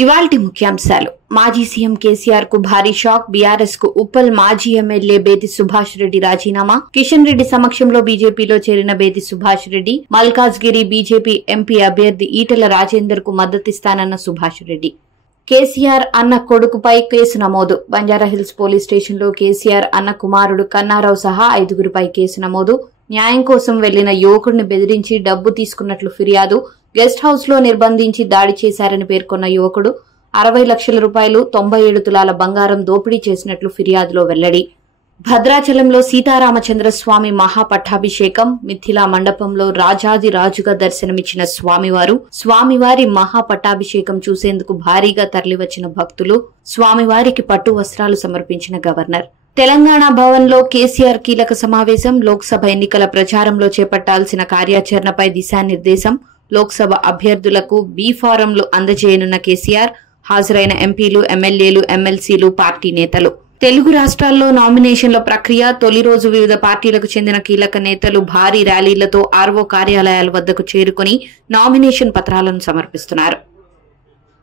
ఇవాల్టి ముఖ్యాంశాలు. మాజీ సీఎం కేసీఆర్ కు భారీ షాక్. బీఆర్ఎస్ కు ఉప్పల్ మాజీ ఎమ్మెల్యే బేతి సుభాష్ రెడ్డి రాజీనామా. కిషన్ రెడ్డి సమక్షంలో బీజేపీలో చేరిన బేతి సుభాష్ రెడ్డి. మల్కాజ్గిరి బీజేపీ ఎంపీ అభ్యర్థి ఈటెల రాజేందర్ కు మద్దతిస్తానన్న సుభాష్ రెడ్డి. కేసీఆర్ అన్న కొడుకుపై కేసు నమోదు. బంజారాహిల్స్ పోలీస్ స్టేషన్లో కేసీఆర్ అన్న కుమారుడు కన్నారావు సహా 5గురిపై కేసు నమోదు. న్యాయం కోసం వెళ్లిన యువకుడిని బెదిరించి డబ్బు తీసుకున్నట్లు ఫిర్యాదు. గెస్ట్ హౌస్ లో నిర్బంధించి దాడి చేశారని పేర్కొన్న యువకుడు 60 లక్షల రూపాయలు 97 తులాల బంగారం దోపిడీ చేసినట్లు ఫిర్యాదులో వెల్లడి. భద్రాచలంలో సీతారామచంద్రస్వామి మహాపట్టాభిషేకం. మిథిలా మండపంలో రాజాది రాజుగా దర్శనమిచ్చిన స్వామివారు. స్వామివారి మహాపట్టాభిషేకం చూసేందుకు భారీగా తరలివచ్చిన భక్తులు. స్వామివారికి పట్టు వస్త్రాలు సమర్పించిన గవర్నర్. తెలంగాణ భవన్ లో కేసీఆర్ కీలక సమావేశం. లోక్సభ ఎన్నికల ప్రచారంలో చేపట్టాల్సిన కార్యాచరణపై దిశానిర్దేశం. లోక్సభ అభ్యర్థులకు బీ ఫారంలు అందజేయనున్న కేసీఆర్. హాజరైన ఎంపీలు, ఎమ్మెల్యేలు, ఎమ్మెల్సీలు, పార్టీ నేతలు. తెలుగు రాష్ట్రాల్లో నామినేషన్ల ప్రక్రియ. తొలి రోజు వివిధ పార్టీలకు చెందిన కీలక నేతలు భారీ ర్యాలీలతో ఆర్వో కార్యాలయాల వద్దకు చేరుకుని నామినేషన్ పత్రాలను సమర్పిస్తున్నారు.